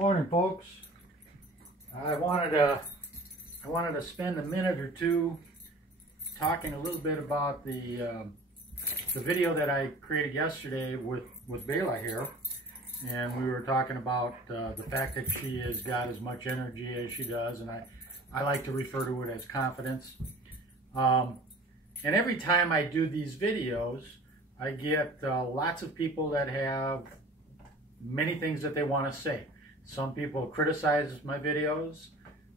Morning, folks. I wanted to spend a minute or two talking a little bit about the video that I created yesterday with Bela here, and we were talking about the fact that she has got as much energy as she does, and I like to refer to it as confidence. And every time I do these videos, I get lots of people that have many things that they want to say. Some people criticize my videos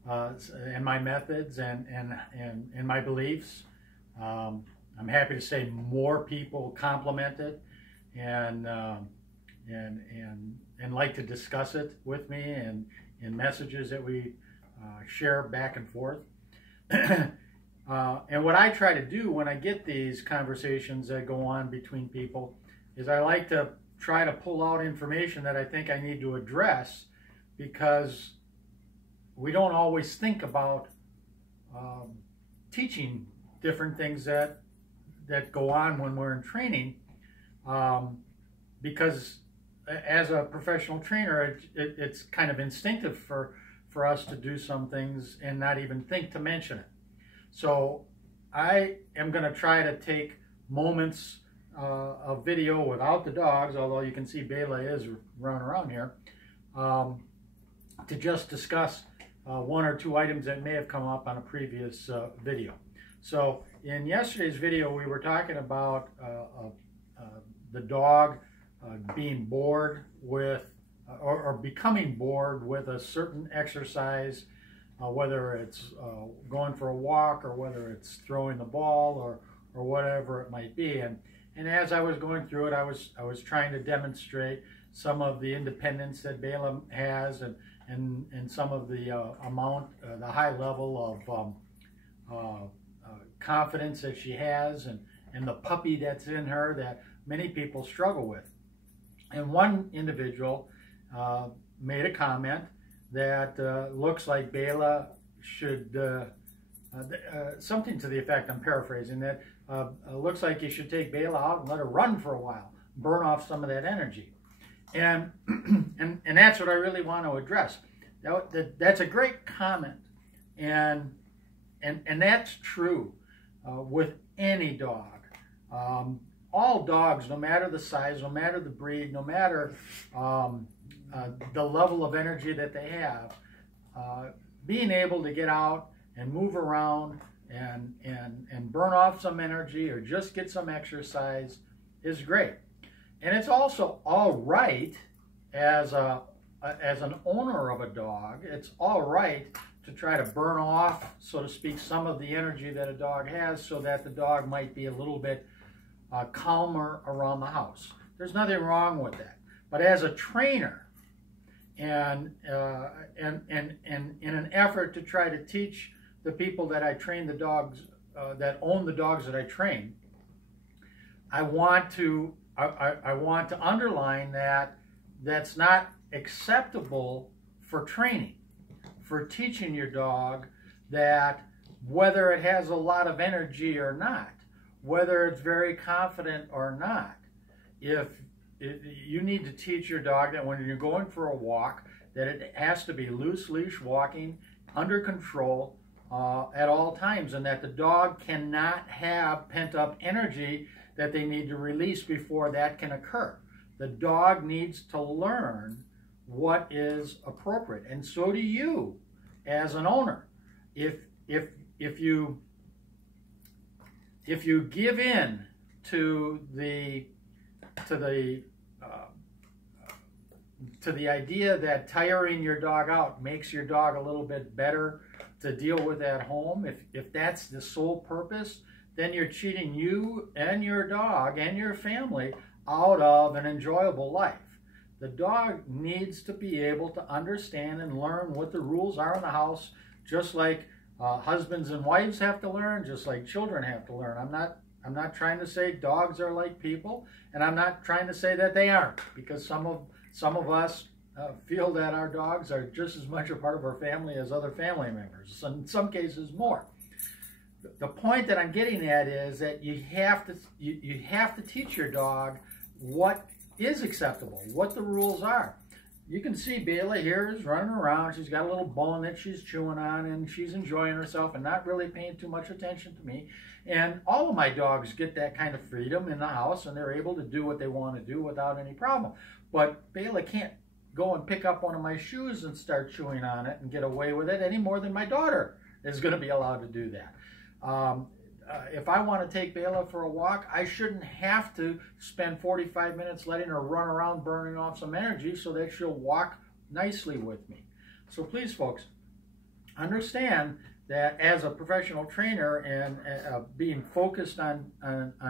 and my methods and my beliefs. I'm happy to say more people compliment it and like to discuss it with me and in messages that we share back and forth. And what I try to do when I get these conversations that go on between people is I like to try to pull out information that I think I need to address, because we don't always think about teaching different things that go on when we're in training, because as a professional trainer, it's kind of instinctive for us to do some things and not even think to mention it. So I am going to try to take moments of video without the dogs, although you can see Bela is running around here, to just discuss one or two items that may have come up on a previous video. So in yesterday's video, we were talking about the dog being bored with or becoming bored with a certain exercise, whether it's going for a walk or whether it's throwing the ball or whatever it might be. And as I was going through it, I was trying to demonstrate some of the independence that Bela has and some of the the high level of confidence that she has and the puppy that's in her that many people struggle with. And one individual made a comment that looks like Bela should, something to the effect, I'm paraphrasing, that looks like you should take Bela out and let her run for a while, burn off some of that energy. And that's what I really want to address. That's a great comment, and that's true with any dog. All dogs, no matter the size, no matter the breed, no matter the level of energy that they have, being able to get out and move around and burn off some energy or just get some exercise is great. And it's also all right as an owner of a dog. It's all right to try to burn off, so to speak, some of the energy that a dog has, so that the dog might be a little bit calmer around the house. There's nothing wrong with that. But as a trainer, and in an effort to try to teach the people that I train the dogs, that own the dogs that I train, I want to underline that that's not acceptable for training, for teaching your dog that whether it has a lot of energy or not, whether it's very confident or not, you need to teach your dog that when you're going for a walk, that it has to be loose leash walking, under control at all times, and that the dog cannot have pent-up energy that they need to release before that can occur. The dog needs to learn what is appropriate, and so do you as an owner. If you give in to the idea that tiring your dog out makes your dog a little bit better to deal with at home, if that's the sole purpose, then you're cheating you and your dog and your family out of an enjoyable life. The dog needs to be able to understand and learn what the rules are in the house, just like husbands and wives have to learn, just like children have to learn. I'm not trying to say dogs are like people, and I'm not trying to say that they aren't, because some of us feel that our dogs are just as much a part of our family as other family members, in some cases more. The point that I'm getting at is that you have to teach your dog what is acceptable, what the rules are. you can see Bela here is running around. She's got a little bone that she's chewing on, and she's enjoying herself and not really paying too much attention to me. And all of my dogs get that kind of freedom in the house, and they're able to do what they want to do without any problem. But Bela can't go and pick up one of my shoes and start chewing on it and get away with it any more than my daughter is going to be allowed to do that. If I want to take Bela for a walk, I shouldn't have to spend 45 minutes letting her run around burning off some energy so that she'll walk nicely with me. So please, folks, understand that as a professional trainer and being focused on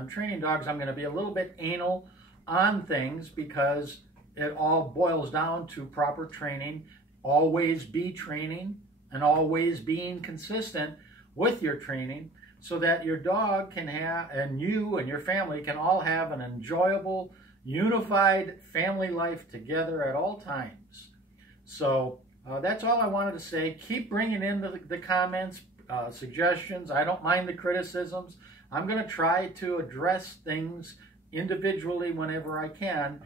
training dogs, I'm going to be a little bit anal on things because it all boils down to proper training, always be training, and always being consistent with your training, so that your dog can have, and you and your family can all have an enjoyable, unified family life together at all times. So that's all I wanted to say. Keep bringing in the comments, suggestions. I don't mind the criticisms. I'm going to try to address things individually whenever I can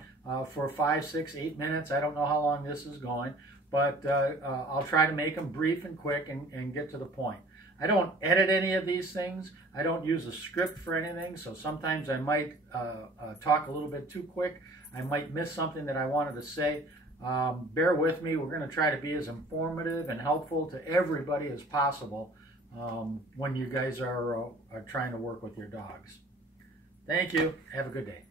for 5, 6, 8 minutes. I don't know how long this is going, but I'll try to make them brief and quick and get to the point. I don't edit any of these things. I don't use a script for anything, so sometimes I might talk a little bit too quick. I might miss something that I wanted to say. Bear with me. We're going to try to be as informative and helpful to everybody as possible when you guys are trying to work with your dogs. Thank you. Have a good day.